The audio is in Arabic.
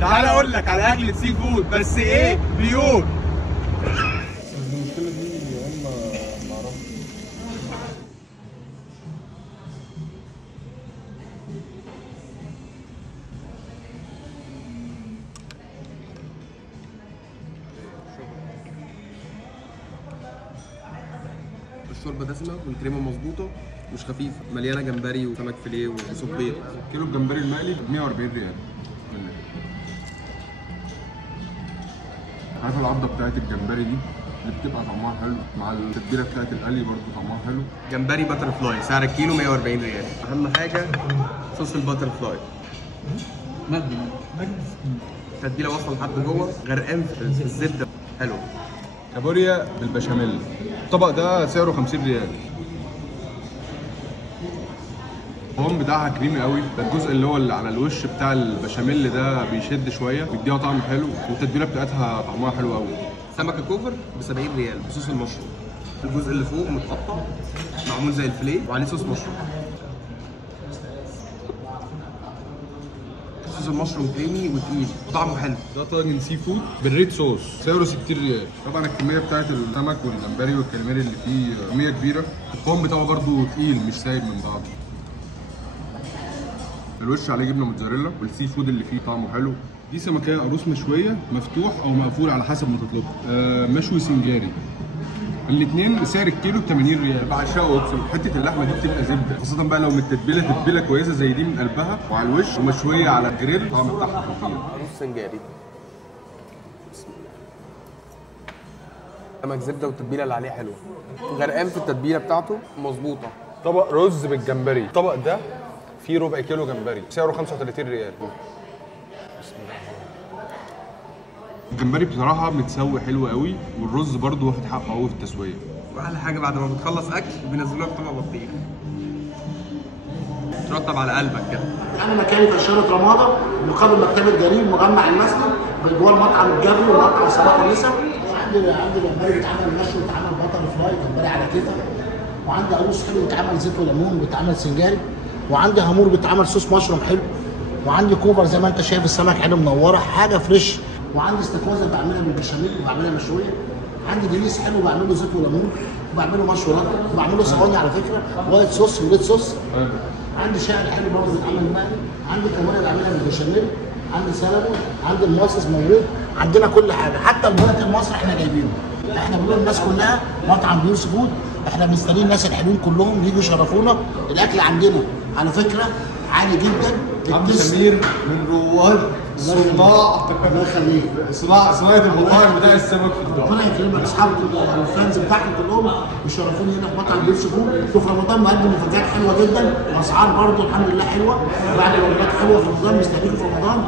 تعال اقول لك على اكله سي فود بس ايه بيور. المشكلة دي يا اما معرفش. الشوربه دسمه والكريمه مظبوطه مش خفيفه، مليانه جمبري وسمك فيليه وصبيط. كيلو الجمبري المقلي ب 140 ريال. عارف العضه بتاعت الجمبري دي اللي بتبقى طعمها حلو مع التتبيله بتاعت القلي برضه طعمها حلو. جمبري باتر فلاي سعر الكيلو 140 ريال. اهم حاجه صوص الباتر فلاي، التتبيله واصله لحد جوه، غرقان في الزبده، حلو. كابوريا بالبشاميل، الطبق ده سعره 50 ريال. القوام بتاعها كريمي قوي، ده الجزء اللي هو اللي على الوش بتاع البشاميل ده بيشد شويه، بيديها طعم حلو، والتتبيله بتاعتها طعمها حلو قوي. سمكه كوفر ب 70 ريال بصوص المشروم، الجزء اللي فوق متقطع معمول زي الفيليه وعليه صوص مشروم. صوص المشروم كريمي وتقيل وطعمه حلو. ده طاجن سي فود بالريد صوص سعره 60 ريال. طبعا الكميه بتاعت السمك والجمبري والكاليماري اللي فيه كميه كبيره، القوام بتاعه برضه تقيل مش سايب من بعض. الوش عليه جبنه موتزاريلا، والسي فود اللي فيه طعمه حلو. دي سمكيه قاروص مشويه مفتوح او مقفول على حسب ما تطلبها، مشوي سنجاري. الاثنين سعر الكيلو ب 80 ريال. بعشقه اقسم، حته اللحمه دي بتبقى زبده، خاصه بقى لو متتبله تتبيله كويسه زي دي من قلبها وعلى الوش ومشويه على الجريل، الطعم بتاعها خطير. عروس سنجاري، سمك زبده والتتبيله اللي عليه حلوه، غرقان في التتبيله بتاعته مظبوطه. طبق رز بالجمبري، الطبق ده فيه ربع كيلو جمبري سعره 35 ريال. الجمبري بصراحه متسوي حلو قوي، والرز برضو واخد حقه قوي في التسويه. واحلى حاجه بعد ما بتخلص اكل بينزلوا لك طبق بطيخ ترطب على قلبك كده. انا مكاني في اشاره رماده مقابل مكتبه جرير مجمع المسجد جوه المطعم الجبري ومطعم صباح ونسا. عندي جمبري بيتعمل مشوي وبيتعمل بطر فلاي جمبري على كيفك، وعندي قاروص حلو بيتعمل زيت وليمون وبيتعمل سنجاري، وعندي هامور بيتعمل صوص مشروم حلو، وعندي كوبر زي ما انت شايف السمك حلو منوره حاجه فريش، وعندي استاكوزا بعملها بالبشاميل وبعملها مشويه، عندي دنيس حلو بعمله زيت وليمون وبعمله مشوي رده وبعمله صواني على فكره وايت صوص وريد صوص. عندي شعر حلو برضه بيتعمل مقلي، عندي كمونه بعملها بالبشاميل، عندي سلمون، عندي المصص موجود، عندنا كل حاجه، حتى البيض المصري احنا جايبينه. احنا بنقول للناس كلها مطعم بيور سي فود، احنا مستنيين الناس الحلوين كلهم يجوا يشرفونا. الاكل عندنا على فكره عالي جدا. عبد سمير من رواد صناعه المطاعم بتاع السمك في الدار. ربنا يكرمك، اصحابك الفانز بتاعتك كلهم يشرفوني هنا في مطعم بيور سي فود. شوف رمضان مقدم مفاجآت حلوه جدا، الاسعار برضه الحمد لله حلوه، بعد وجبات حلوه في رمضان، مستنيكم في رمضان.